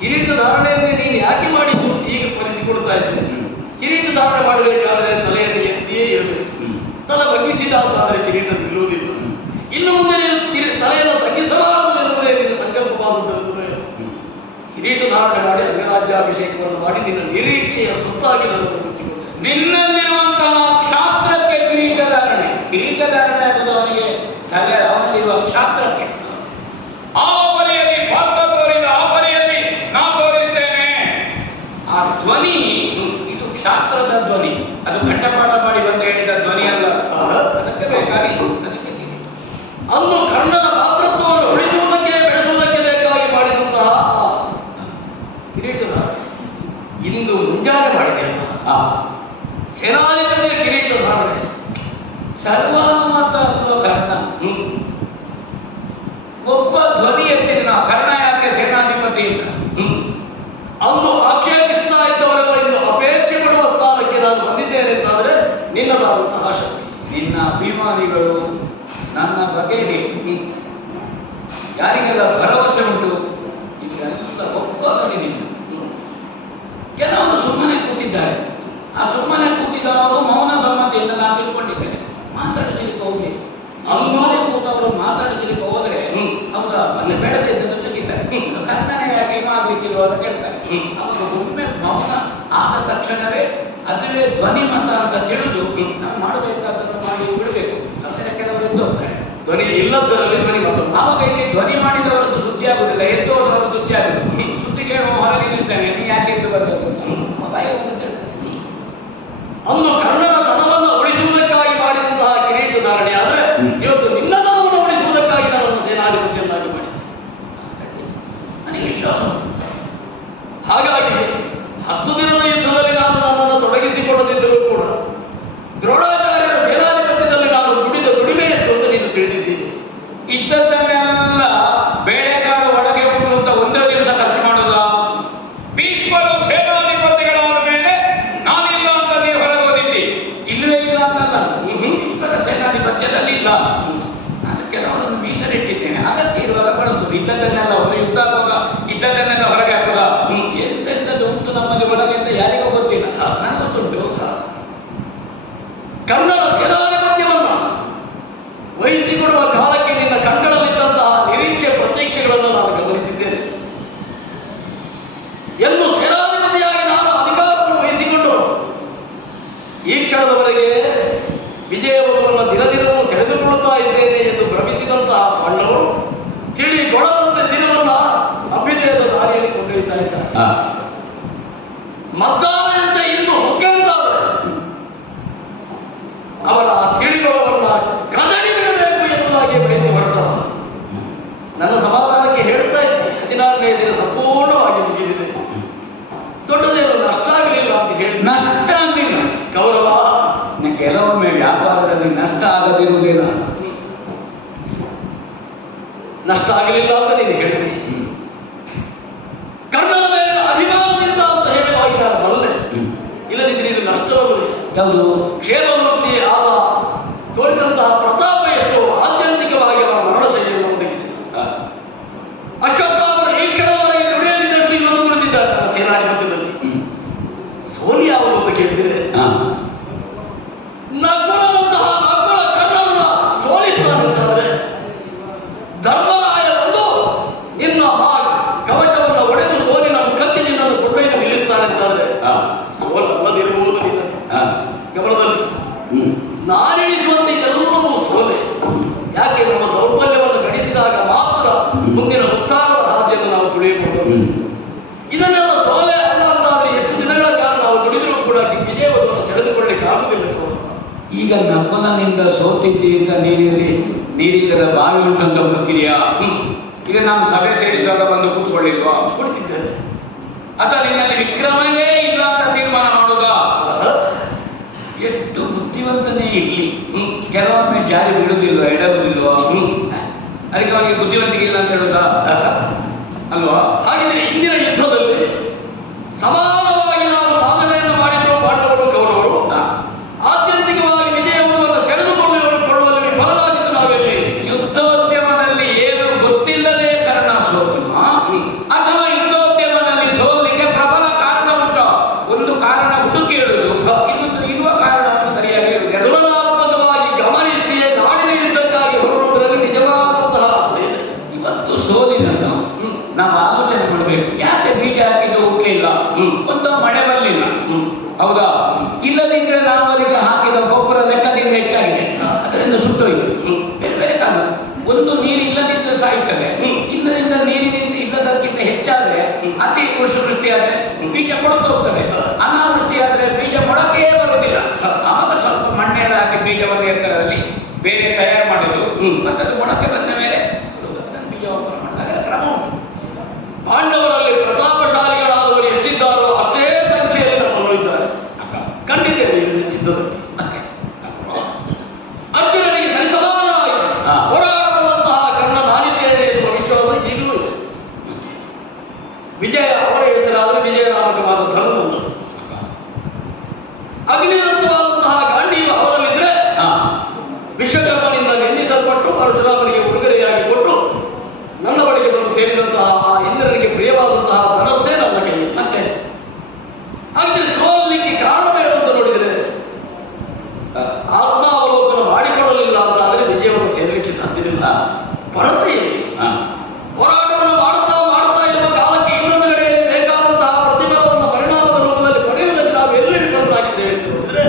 ಕಿರೀಟ ಧಾರಣೆಯನ್ನೇ ನೀನು ಯಾಕೆ ಮಾಡಿದ್ದು ಈಗ ಸ್ಮರಿಸಿಕೊಡ್ತಾ ಇದ್ದೇನೆ. ಕಿರೀಟ ಧಾರಣೆ ಮಾಡಬೇಕಾದ್ರೆ ತಲೆಯನ್ನು ಎತ್ತಿಯೇ ಇರಬೇಕು. ತಲೆ ಬಗ್ಗಿಸಿದ ಅಂತಾದರೆ ಕಿರೀಟ ನಿಲ್ಲುವುದಿಲ್ಲ. ಇನ್ನು ಮುಂದೆ ನೀನು ತಲೆಯನ್ನು ತಗ್ಗಿಸಬಾರದು ಎನ್ನುವುದೇ ನಿನ್ನ ಸಂಕಲ್ಪವಾದದ್ದು. ಕಿರೀಟ ಧಾರಣೆ ಮಾಡಿ ಅಂಗರಾಜ್ಯಾಭಿಷೇಕವನ್ನು ಮಾಡಿ ನಿನ್ನ ನಿರೀಕ್ಷೆಯ ಸುತ್ತಾಗಿ ನಾನು ನಿನ್ನಲ್ಲಿರುವಂತಹ ಕ್ಷಾತ್ರಕ್ಕೆ ಕಿರೀಟ ಧಾರಣೆ ಆಗುವುದು ಅವನಿಗೆ ಅವನಲ್ಲಿರುವ ಕ್ಷಾತ್ರಕ್ಕೆ. ಆ ಪರಿಯಲ್ಲಿ ಪಾತ್ರ ತೋರಿದ ಆ ಪರಿಯಲ್ಲಿ ನಾ ತೋರಿಸ್ತೇನೆ. ಆ ಧ್ವನಿ ಇದು ಕ್ಷಾತ್ರದ ಧ್ವನಿ, ಅದು ಕಂಠಪಾಠ ಮಾಡಿ ಬಂದು ಹೇಳಿದ ಧ್ವನಿ ಅಲ್ಲ. ಅದಕ್ಕೆ ಬೇಕಾಗಿ ಅದಕ್ಕೆ ಅಂದು ಕರ್ಣನ ಪಾತ್ರತ್ವವನ್ನು ಉಳಿಸುವುದಕ್ಕೆ ಬೆಳೆಸುವುದಕ್ಕೆ ಬೇಕಾಗಿ ಮಾಡಿದಂತಹ ಕಿರೀಟ ಧಾರಣೆ ಇಂದು ಮುಂಜಾನೆ ಮಾಡಿದೆ. ಸೇನಾಧಿಪತಿಯ ಕಿರೀಟ ಧಾರಣೆ ಸರ್ವಾನುಮತ ಅನ್ನುವ ಕರ್ಣ ಒಬ್ಬ ಧ್ವನಿ ಎತ್ತಿದ ನಾವು ಕರ್ಣ ಯಾಕೆ ಸೇನಾಧಿಪತಿ ಅಂತ ಅಂದು ಆಕ್ಷೇಪಿಸ್ತಾ ಇದ್ದವರೆಲ್ಲ ಇನ್ನು ಅಪೇಕ್ಷೆ ಪಡುವ ಸ್ಥಾನಕ್ಕೆ ನಾನು ಬಂದಿದ್ದೇನೆ ಅಂತಾದರೆ ನಿನ್ನದಾದಂತಹ ಶಕ್ತಿ. ನಿನ್ನ ಅಭಿಮಾನಿಗಳು ನನ್ನ ಬಗೆಗೆ ಯಾರಿಗೆಲ್ಲ ಭರವಸೆ ಉಂಟು ಇವೆಲ್ಲ ಒಪ್ಪಾಗಲಿ. ನಿನ್ನ ಕೆಲವರು ಸುಮ್ಮನೆ ಕೂತಿದ್ದಾರೆ. ಆ ಸುಮ್ಮನೆ ಕೂತಿದ್ದವರು ಮೌನ ಸಮ್ಮತಿಯಿಂದ ನಾನು ತಿಳ್ಕೊಂಡಿದ್ದೇನೆ. ಮಾತಾಡಿಸಲಿಕ್ಕೆ ಹೋಗ್ಲಿ. ಸುಮ್ಮನೆ ಕೂತವರು ಮಾತಾಡಿಸಲಿಕ್ಕೆ ಹೋದರೆ ಅವರ ಅಲ್ಲಿ ಬೆಳೆದಿದ್ದನ್ನು ತೆಗಿತಾರೆ. ಕನ್ನಡ ಯಾಕೆ ಆಗಲಿಕ್ಕಿಲ್ವ ಅಂತ ಕೇಳ್ತಾರೆ. ಅವಾಗ ಒಮ್ಮೆ ಮೌನ ಆದ ತಕ್ಷಣವೇ ಅದುವೇ ಧ್ವನಿ ಮತ ಅಂತ ತಿಳಿದು ನಾವು ಮಾಡಬೇಕಾದನ್ನು ಮಾಡಿ ಬಿಡಬೇಕು. ಅಂದರೆ ಕೆಲವರು ಎದ್ದು ಹೋಗ್ತಾರೆ. ಧ್ವನಿ ಇಲ್ಲದರಲ್ಲಿ ಧ್ವನಿ ಮತ. ಆವಾಗ ಇಲ್ಲಿ ಧ್ವನಿ ಮಾಡಿದವರದ್ದು ಸುದ್ದಿ ಆಗುದಿಲ್ಲ, ಎದ್ದು ಹೋದವರು ಸುದ್ದಿ ಆಗುದಿಲ್ಲ. ಸುದ್ದಿ ಕೇಳುವ ಹೊರಗೆ ನಿಲ್ತಾನೆ, ನೀ ಯಾಕೆ ಎದ್ದು ಬರಬೇಕು ಭಯ ಹೋಗುತ್ತೆ. ಅಂದು ಕರ್ಣನ ಧನವನ್ನು ಉಳಿಸುವುದಕ್ಕಾಗಿ ಮಾಡಿದಂತಹ ಕಿರೀಟ ಧಾರಣೆ ಆದರೆ ಇವತ್ತು ನಿನ್ನ ಧನವನ್ನು ಉಳಿಸುವುದಕ್ಕಾಗಿ ನನ್ನನ್ನು ಸೇನಾಧಿಪತಿಯನ್ನಾಗಿ ಮಾಡಿ ನನಗೆ ವಿಶ್ವಾಸ. ಹಾಗಾಗಿ 10 ದಿನದ ಯುದ್ಧದಲ್ಲಿ ನಾನು ನನ್ನನ್ನು ತೊಡಗಿಸಿಕೊಳ್ಳದಿದ್ದರೂ ಕೂಡ ದ್ರೋಣಾಚಾರ್ಯರ ಸೇನಾಧಿಪತ್ಯದಲ್ಲಿ ನಾನು ದುಡಿದ ದುಡಿಮೆ ಎಷ್ಟು ಅಂತ ನೀನು ತಿಳಿದಿದ್ದೀನಿ. ಇದ್ದದ್ದನ್ನೆಲ್ಲ ಬೇಳೆಕಾಳು ಒಳಗೆ ಉಂಟು ಅಂತ ಒಂದೇ ದಿವಸ ಖರ್ಚು ಮಾಡೋದ. ಭೀಷ್ಮರು ಸೇನಾಧಿಪತಿಗಳಾದ ಮೇಲೆ ನಾನಿಲ್ಲ ಅಂತ ನೀವು ಹೊರಗೆ ಹೋದಿದ್ದಿ. ಇಲ್ಲವೇ ಇಲ್ಲ ಅಂತಲ್ಲ, ಈ ಭೀಷ್ಮರ ಸೇನಾಧಿಪತ್ಯದಲ್ಲಿ ಇಲ್ಲ. ನಾನು ಕೆಲವರನ್ನು ಮೀಸಲಿಟ್ಟಿದ್ದೇನೆ, ಅಗತ್ಯ ಇರುವಾಗ ಬಳಸುದು. ಇದ್ದದ್ದನ್ನೆಲ್ಲ ಒಂದು ಯುದ್ಧ ಆಗುವಾಗ ಇದ್ದದ್ದನ್ನೆಲ್ಲ ಹೊರಗೆ ಹಾಕುದ. ಎಂತೆಂಥದ್ದು ಉಂಟು ನಮ್ಮಲ್ಲಿ ಒಳಗೆ ಅಂತ ಯಾರಿಗೂ ಗೊತ್ತಿಲ್ಲ, ನನಗೆ ಗೊತ್ತುಂಟು. ಕರ್ಣನ ಸೇನಾಧಿಪತ್ಯವನ್ನ ವಹಿಸಿಕೊಡುವ ಕಾಲಕ್ಕೆ ನಿನ್ನ ಕಣ್ಣುಗಳಲ್ಲಿದ್ದಂತಹ ನಿರೀಕ್ಷೆ ಪ್ರತ್ಯಕ್ಷೆಗಳನ್ನು ನಾನು ಗಮನಿಸಿದ್ದೇನೆ. ಎಂದು ಸೇನಾಧಿಪತಿಯಾಗಿ ನಾನು ಅಧಿಕಾರವನ್ನು ವಹಿಸಿಕೊಂಡು ಈ ಕ್ಷಣದವರೆಗೆ ವಿಜಯವನ್ನು ದಿನದಿನವೂ ಸೆಳೆದುಕೊಳ್ಳುತ್ತಾ ಇದ್ದೇನೆ ಎಂದು ಭ್ರಮಿಸಿದಂತಹ ಪಾಂಡವರು ತಿಳಿಗೊಳ್ಳದಂತೆ ದಿನವನ್ನ ಅಭ್ಯುದಯದ ದಾರಿಯಲ್ಲಿ ಕೊಂಡೊಯ್ತಾ ಇದ್ದಾರೆ. ಮತದಾನದಿಂದ ಇಂದು ಮುಖ್ಯಂತಾದರೆ ಅವರ ತಿಳಿಗೊಳವನ್ನ ಕದಡಿ ಬಿಡಬೇಕು ಎಂಬುದಾಗಿ ಬಯಸಿ ಹೊರಟ ನನ್ನ ಸಮಾಧಾನಕ್ಕೆ ಹೇಳ್ತಾ ಇದ್ದೆ. 16ನೇ ದಿನ ಸಂಪೂರ್ಣವಾಗಿ ಮುಗಿದಿದೆ, ದೊಡ್ಡದೇನು ನಷ್ಟ ಆಗಲಿಲ್ಲ ಅಂತ ಹೇಳಿ. ನಷ್ಟ ಆಗಲಿಲ್ಲ ಕೌರವ. ಕೆಲವೊಮ್ಮೆ ವ್ಯಾಪಾರದಲ್ಲಿ ನಷ್ಟ ಆಗದಿರುವುದಿಲ್ಲ. ನಷ್ಟ ಆಗಲಿಲ್ಲ ಅಂತ ನೀನು ಹೇಳ್ತೀನಿ. ಕರ್ಣನ ಮೇಲೆ ಅಭಿಮಾನದಿಂದ ಅಂತ ಹೇಳುವಾಗಿ ನಾನು ಬಲ್ಲೆ. ಇಲ್ಲದಿದ್ದರೆ ಇದು ನಷ್ಟವಾಗುವುದಿಲ್ಲ. ಯಾವುದು ಕ್ಷೇಮವೃತ್ತಿ ಆದ ತೋರಿದಂತಹ ಪ್ರತಾಪ ಎಷ್ಟು ಆತ್ಯಂತಿಕವಾಗಿ ಅವರ ಮರಣಶೈಲಿಯನ್ನು ಒದಗಿಸಿದ. ಅಶ್ವತ್ಥಾಮರು ಈ ಕ್ಷಣವರೆಗೆ ನುಡಿಯಲಿದ್ದಷ್ಟು ಇನ್ನೊಂದು ನುಡಿದಿದ್ದಾರೆ ನಮ್ಮ ಸೇನಾಧಿಪತ್ಯದಲ್ಲಿ. ಸೋನಿಯಾ ಅವರು ಅಂತ ಕೇಳಿದರೆ ನಕುಲದಂತಹ ನಕುಲ ಕರ್ಣನನ್ನ ಸೋಲಿಸ್ತಾನೆ ಅಂತಾದರೆ ಧರ್ಮರಾಯ ಬಂದು ನಿನ್ನ ಆ ಕವಚವನ್ನು ಒಡೆದು ಸೋಲಿನ ಮುಖಕ್ಕೆ ನಿನ್ನನ್ನು ಕೊಂಡೊಯ್ದು ನಿಲ್ಲಿಸ್ತಾನೆ ಅಂತಾದರೆ ಸೋಲಲ್ಲದಿರುವುದು ನಿನ್ನ ಗಮನದಲ್ಲಿ. ನಾನೆಣಿಸುವಂತೆ ಇದೆಲ್ಲವೂ ಸೋಲೆ. ಯಾಕೆ ನಮ್ಮ ದೌರ್ಬಲ್ಯವನ್ನು ಗಣಿಸಿದಾಗ ಮಾತ್ರ ಮುಂದಿನ ಉತ್ಥಾನದ ಹಾದಿಯನ್ನು ನಾವು ತುಳಿಯಬಹುದು. ಇದನ್ನೆಲ್ಲ ಸೋಲೆ ಅಲ್ಲ ಅಂತಾದರೆ ಎಷ್ಟು ದಿನಗಳ ಕಾಲ ನಾವು ದುಡಿದರೂ ಕೂಡ ವಿಜಯವನ್ನು ಸೆಳೆದುಕೊಳ್ಳಲಿಕ್ಕೆ ಆಗುವುದಿಲ್ಲ. ಈಗ ನಕುಲನಿಂದ ಸೋತಿದ್ದಿ ಅಂತ ನೀರಿಲ್ಲದ ಬಾವಿ ಉಂಟಂತ ಹುಡುಕಿದೆಯಾ? ಈಗ ನಾನು ಸಭೆ ಸೇರಿಸುವಾಗ ಬಂದು ಕೂತ್ಕೊಳ್ಳಿಲ್ವಾ? ಕುಳಿತಿದ್ದೇನೆ. ಅಥವಾ ನಿನ್ನಲ್ಲಿ ವಿಕ್ರಮವೇ ಇಲ್ಲ ಅಂತ ತೀರ್ಮಾನ ಮಾಡೋದಾ? ಎಷ್ಟು ಬುದ್ಧಿವಂತನೇ ಇರಲಿ ಕೆಲವೊಮ್ಮೆ ಜಾರಿ ಬೀಳುವುದಿಲ್ವ, ಎಡವುವುದಿಲ್ವ? ಅದಕ್ಕೆ ಅವನಿಗೆ ಬುದ್ಧಿವಂತಿಕೆ ಇಲ್ಲ ಅಂತ ಹೇಳುದಾ ಅಲ್ವಾ? ಹಾಗಿದ್ರೆ ಇಂದಿನ ಯುದ್ಧದಲ್ಲಿ ಸಮಾನವಾಗಿ ನಾವು ಸಾಧನೆಯನ್ನು ಮಾಡಿದರೂ ಪಾಂಡವರು ಕೌರವರು ಆತ್ಯಂತಿಕವಾಗಿ ವಿಜಯವನ್ನು ಸೆಳೆದುಕೊಳ್ಳುವಲ್ಲಿ ವಿಫಲರಾಗಿದ್ದು ನಾವೆಲ್ಲಿ? ಯುದ್ಧೋದ್ಯಮದಲ್ಲಿ ಏನು ಗೊತ್ತಿಲ್ಲದೆ ಕರ್ಣ ಸೋತಿನ ಅಥವಾ ಯುದ್ಧೋದ್ಯಮದಲ್ಲಿ ಒಂದು ಮಳೆ ಬರಲಿಲ್ಲ, ಹೌದಾ? ಇಲ್ಲದಿದ್ರೆ ನಾವು ಅವರಿಗೆ ಹಾಕಿದ ಗೊಬ್ಬರ ಲೆಕ್ಕದಿಂದ ಹೆಚ್ಚಾಗಿದೆ, ಅದರಿಂದ ಸುಟ್ಟೋಯ್ತು. ಬೇರೆ ಬೇರೆ ಕಾರಣ. ಒಂದು ನೀರು ಇಲ್ಲದಿದ್ರೆ ಸಾಯ್ತದೆ, ಇಲ್ಲದಿಂದ ನೀರಿನಿಂದ ಇಲ್ಲದಕ್ಕಿಂತ ಹೆಚ್ಚಾದ್ರೆ ಅತಿ ವೃಷ್ಟಿ ಆದ್ರೆ ಬೀಜ ಕೊಳತು ಹೋಗ್ತದೆ, ಅನಾವೃಷ್ಟಿ ಆದ್ರೆ ಬೀಜ ಮೊಳಕೆ ಬರುವುದಿಲ್ಲ. ಆವಾಗ ಸ್ವಲ್ಪ ಮಣ್ಣೆಲ್ಲ ಹಾಕಿ ಬೀಜವನ್ನು ಎತ್ತರದಲ್ಲಿ ಬೇರೆ ತಯಾರು ಮಾಡೋದು, ಮತ್ತೆ ಅದು ಮೊಳಕೆ ಬಂದ ಮೇಲೆ ಬೀಜ ವಾಪರ ಮಾಡಿದಾಗ ಕ್ರಮ ಉಂಟು. ಪಾಂಡವರಲ್ಲಿ ಪ್ರತಾಪಶಾಲಿಗಳಾದವರು ಎಷ್ಟಿದ್ದಾರೋ ಅಷ್ಟೇ ಸಂಖ್ಯೆಯಲ್ಲಿ ನಮ್ಮನ್ನು ಇದ್ದಾರೆ, ಕಂಡಿದ್ದೇವೆ ಯುದ್ಧದಲ್ಲಿ. ಮತ್ತೆ ಅರ್ಜುನನಿಗೆ ಸರಿಸಮಾನವಾಗಿ ಹೋರಾಡಬಲ್ಲಂತಹ ಕರ್ಣ ನಾನಿದ್ದೇನೆ ಎನ್ನುವ ವಿಶ್ವಾಸ ಈಗಲೂ ಇದೆ. ವಿಜಯ ಅವರ ಹೆಸರಾದರೆ ವಿಜಯನಾಮಕವಾದ ಧರ್ಮವನ್ನು, ಅಗ್ನಿವಂತವಾದಂತಹ ಗಾಂಡೀವ ಅವರಲ್ಲಿದ್ದರೆ ವಿಶ್ವಕರ್ಮನಿಂದ ನಿರ್ಮಿಸಲ್ಪಟ್ಟು ಪರಶುರಾಮನಿಗೆ ಉಡುಗೊರೆಯಾಗಿ ಕೊಟ್ಟು ನನ್ನ ಬಳಿಗೆ ಬಂದು ಸೇರಿದಂತಹ ಆ ಇಂದ್ರನಿಗೆ ಪ್ರಿಯವಾದಂತಹ ಧನಸ್ಸೇ ನನ್ನ ಕೈ. ಮತ್ತೆ ಹಾಗಿದ್ರೆ ಸೋಲಲಿಕ್ಕೆ ಕಾರಣವೇನು ಅಂತ ನೋಡಿದರೆ ಆತ್ಮಾವಲೋಕನ ಮಾಡಿಕೊಳ್ಳಲಿಲ್ಲ ಅಂತ ಆದರೆ ವಿಜಯವನ್ನು ಸೇರಲಿಕ್ಕೆ ಸಾಧ್ಯವಿಲ್ಲ. ಕೊರತೆ ಹೋರಾಟವನ್ನು ಮಾಡುತ್ತಾ ಮಾಡುತ್ತಾ ಇರುವ ಕಾಲಕ್ಕೆ ಇನ್ನೊಂದು ಕಡೆಯಲ್ಲಿ ಬೇಕಾದಂತಹ ಪ್ರತಿಫಲವನ್ನು ಪರಿಣಾಮದ ರೂಪದಲ್ಲಿ ಪಡೆಯುವುದಕ್ಕೆ ನಾವು ಎಲ್ಲಿ ವಿಫಲರಾಗಿದ್ದೇವೆ ಅಂತ ನೋಡಿದರೆ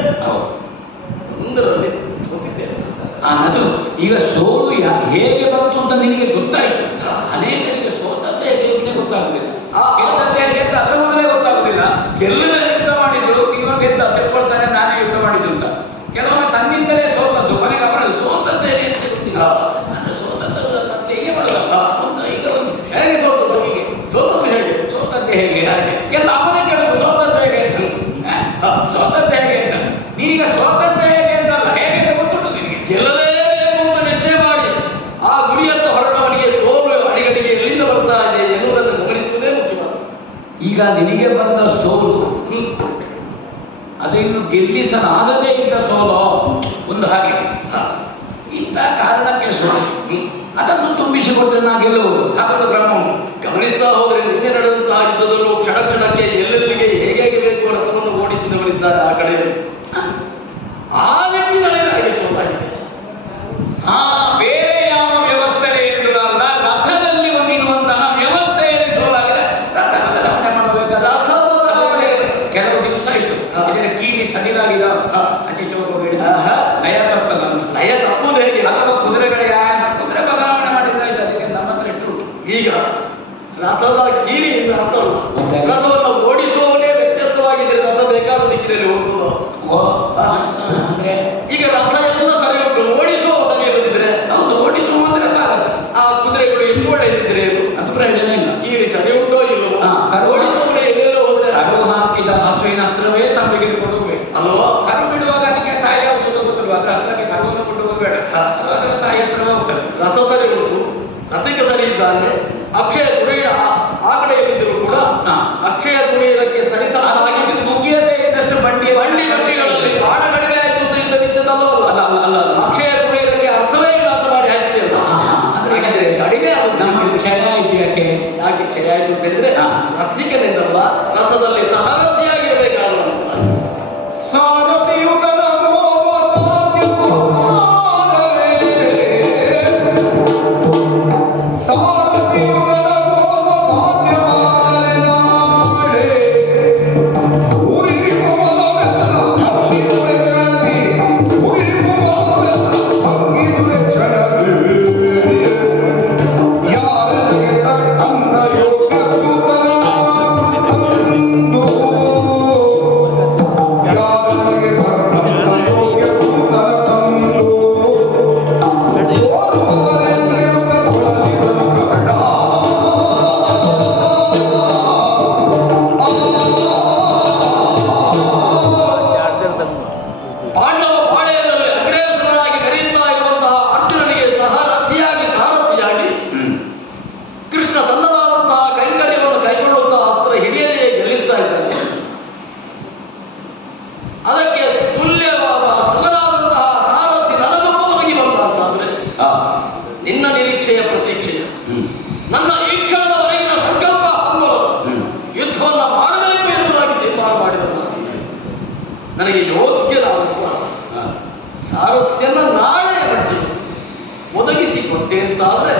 ಒಂದರಲ್ಲಿ ಸೋತಿದ್ದೇವೆ. ಅದು ಈಗ ಸೋಲು ಹೇಗೆ ಬಂತು ಅಂತ ನಿನಗೆ ಗೊತ್ತಾಯ್ತು. ಅನೇಕರಿಗೆ ಸೋತದ್ದೇ ಹೇಗೆ ಅಂತ ಗೊತ್ತಾಗುದಿಲ್ಲ, ಗೆದ್ದದ್ದೇ ಹೇಗೆ ಅಂತ ಅದರ ಮೊದಲೇ ಗೊತ್ತಾಗುದಿಲ್ಲ. ಗೆಲ್ಲದ ಯುದ್ಧ ಮಾಡಿದ್ರು, ಇವಾಗ ಗೆದ್ದ ತಿಳ್ಕೊಳ್ತಾನೆ ನಾನೇ ಯುದ್ಧ ಮಾಡಿದ್ದು ಅಂತ. ಕೆಲವೊಮ್ಮೆ ತನ್ನಿಂದಲೇ ಸೋತದ್ದು, ಕೊನೆಗೆ ಅವರ ಸೋತದ್ದೇ ಹೇಗೆ ಅಂತ ಗೊತ್ತಿಲ್ಲ. ಅಂದ್ರೆ ಸೋತದ್ದು ಹೇಗೆ ಮಾಡೋದಲ್ಲ, ಈಗ ಒಂದು ಹೇಗೆ ಸೋತದ್ದು, ಹೀಗೆ ಸೋತದ್ದೇ ಹೇಗೆ ಹಾಗೆ ಎಲ್ಲ ಅವನೇ ಕೇಳಬೇಕು. ಸೋತದ್ದೇ ಹೇಗೆ ಅಂತ, ಸೋತದ್ದೇ ಹೇಗೆ ಅಂತ. ನೀನೀಗ ಸೋತದ್ದೇ ಹೇಗೆ ಅಂತಲ್ಲ, ಹೇಗೆ ಅಂತ ಗೊತ್ತುಂಟು ನಿನಗೆ. ಗೆಲ್ಲಲೇಬೇಕು ಅಂತ ನಿಶ್ಚಯ ಮಾಡಿ ಆ ಗುರಿಯತ್ತ ಹೊರಟವನಿಗೆ ಸೋಲು ಅಡಿಗಡಿಗೆ ಎಲ್ಲಿಂದ ಬರ್ತಾ ಇದೆ ಎನ್ನುವುದನ್ನು ಗಮನಿಸುವುದೇ ಮುಖ್ಯವಾದ. ಈಗ ನಿನಗೆ ಬಂದ ಸೋಲು ಅದನ್ನು ಗೆಲ್ಲಿಸಲಾಗದೇ ಇದ್ದ ಸೋಲು ಒಂದು ಹಾಗೆ, ಇಂಥ ಕಾರಣಕ್ಕೆ ಸೋಲು ಅದನ್ನು ತುಂಬಿಸಿಕೊಟ್ಟರೆ ನಾ ಗೆಲ್ಲುವುದು, ಹಾಗೊಂದು ಕ್ರಮ ಉಂಟು. ಗಮನಿಸ್ತಾ ಹೋದರೆ ನಿನ್ನೆ ನಡೆದಂತಹ ಯುದ್ಧದಲ್ಲೂ ಕ್ಷಣ ಕ್ಷಣಕ್ಕೆ ಎಲ್ಲೆಲ್ಲಿಗೆ ಹೇಗೆ ಬೇಕು ರಥವನ್ನು ಓಡಿಸಿದವರಿದ್ದಾರೆ ಆ ಕಡೆಯಲ್ಲಿ. ಆ ನಿಟ್ಟಿನಲ್ಲಿ ನನಗೆ ಸೋಲಾಗಿದೆ. ಬೇರೆ ಯಾವ ವ್ಯವಸ್ಥೆ ಎಂಬುದಲ್ಲ, ರಥದಲ್ಲಿ ಒಂದಿರುವಂತಹ ವ್ಯವಸ್ಥೆಯಲ್ಲಿ ಸೋಲಾಗಿದೆ. ರಥ ಬದಲಾವಣೆ ಮಾಡಬೇಕಾದ ರಥ ಬದಲಾವಣೆ ಕೆಲವು ದಿವಸ ಇತ್ತು. ಇದರ ಕೀಲಿ ಸಡಿಲಾಗಿದ ಅತಿ ಚೌಕ ಲಯ ತಪ್ಪಲ್ಲ, ಲಯ ತಪ್ಪುವುದು ಹೇಗೆ? ಅಥವಾ ಕುದುರೆ ಬದಲಾವಣೆ ಮಾಡಿದ್ರೆ ಆಯ್ತು, ಅದಕ್ಕೆ ನಮ್ಮ ಹತ್ರ ಇಟ್ಟು. ಈಗ ರಥದ ಕೀಲಿಯಿಂದ ಅರ್ಥವಲ್ಲ, ರಥವನ್ನು ಓಡಿಸುವವನೇ ವ್ಯತ್ಯಸ್ತವಾಗಿದ್ದರೆ ರಥ ಬೇಕಾದ ದಿಕ್ಕಿನಲ್ಲಿ ಹೋಗುವುದು. ಅಂದ್ರೆ ಈಗ ರಥ ಎಲ್ಲ ಸರಿ ಉಂಟು, ಓಡಿಸುವ ಸರಿ ಇಲ್ಲದಿದ್ರೆ ಹೌದು, ಓಡಿಸುವ ಅಂದ್ರೆ ಸಾರಥಿ. ಆ ಕುದುರೆಗಳು ಎಷ್ಟು ಒಳ್ಳೆಯದಿದ್ರೆ ಅದು ಪ್ರಯೋಜನ ಇಲ್ಲ. ಕೀಲಿ ಸರಿ ಉಂಟೋ ಇಲ್ಲವೋ, ಓಡಿಸುವವನೇ ಎಲ್ಲೆಲ್ಲೋ ಹೋದ್ರೆ ಕರು ಹಾಕಿದ ಹಸುವಿನ ಹತ್ರವೇ ತಮ್ಮಿಗೆ ಕೊಡಬೇಕು ಅಲ್ವಾ? ಕರು ಬಿಡುವಾಗ ಅದಕ್ಕೆ ತಾಯಿ ಯಾವುದು ಗೊತ್ತಿಲ್ವ, ಅದರ ಹತ್ರಕ್ಕೆ ಕರುವನ್ನು ಕೊಟ್ಟು ಹೋಗಬೇಡ, ಅದು ಅದರ ತಾಯಿ ಹತ್ರ ಹೋಗ್ತದೆ. ರಥ ಸರಿ ಉಂಟು, ರಥಕ್ಕೆ ಸರಿ ಇದ್ದಾನೆ. ಅಕ್ಷಯ ತುಳಿಯ ಆ ಕಡೆಯಲ್ಲಿದ್ದರೂ ಕೂಡ ಅಕ್ಷಯ ತುಳಿಯಕ್ಕೆ ಸರಿಸಲಾಗಿ ಮುಗಿಯದೇ ಇದ್ದಷ್ಟು ಬಂಡಿಗಳಲ್ಲಿ ಬಾಣ ಕಡಿಮೆ ಆಯಿತು ಅಂತ ಯುದ್ಧ ನಿಂತದಲ್ಲವಲ್ಲ. ಅಲ್ಲ ಅಲ್ಲ ಅಲ್ಲ ಅಲ್ಲ, ಅಕ್ಷಯ ತುಳಿಯಕ್ಕೆ ಅರ್ಥವೇ ಇಲ್ಲ ಅಂತ ಮಾಡಿ ಹಾಕಿದೆಯಲ್ಲ. ಹಾಗಾದ್ರೆ ಕಡಿಮೆ ಆಗುತ್ತೆ. ನಮಗೆ ಕ್ಷಯ ಆಯ್ತು. ಯಾಕೆ ಕ್ಷಯ ಆಯಿತು ಅಂತ ಹೇಳಿದ್ರೆ ರಥಿಕೆ ನಿಂದಲ್ಲ, ರಥದಲ್ಲಿ ಸಾರಥಿಯಾಗಿರ್ಬೇಕಾದ ಸಾರಥಿಯುಗಲ ನನಗೆ ಯೋಗ್ಯನಾದ ಸಾರಥ್ಯನ ನಾಳೆ ಮಟ್ಟಿ ಒದಗಿಸಿಕೊಟ್ಟೆ ಅಂತಾದ್ರೆ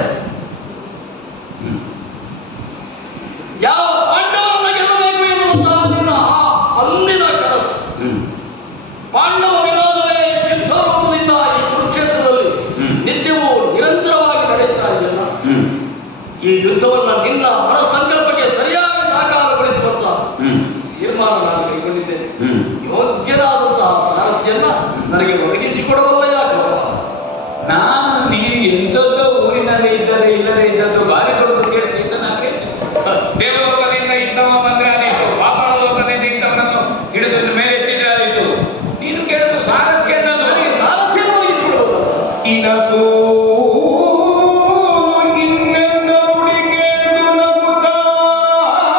ಯಾವ ಪಾಂಡವರನ್ನ ಗೆಲ್ಲಬೇಕು ಎನ್ನುವಂತಹ ಯುದ್ಧವನ್ನು ನಿನ್ನ ಹಣ ಸಂಕಲ್ಪಕ್ಕೆ ಸರಿಯಾಗಿ ಸಾಕಾರಗೊಳಿಸುವಂತ ತೀರ್ಮಾನ ನಾನು ಕೈಗೊಂಡಿದ್ದೇನೆ. ಯೋಗ್ಯನಾದಂತಹ ಸಾರಥಿಯನ್ನ ನನಗೆ ಒದಗಿಸಿಕೊಡಬಲ್ಲ ಯಾಕಪ್ಪ? ನಾನು ನೀವು ಎಂಥದ್ದೋ ಊರಿನಲ್ಲಿ ಇದ್ದದೆ ಇಲ್ಲದೆ ಇದ್ದದ್ದು ಬಾರಿ ದೊಡ್ಡದು ಕೇಳ್ತಿದ್ದ ನಾನು ಕೇಳ್ತೇನೆ. ದೇವಲೋಕದಿಂದ ಇಂಥವ ಬಂದ್ರೆ ಅನೇಕ ಪಾತಾಳ ಲೋಕದಿಂದ ಇಂಥವರನ್ನು ಹಿಡಿದು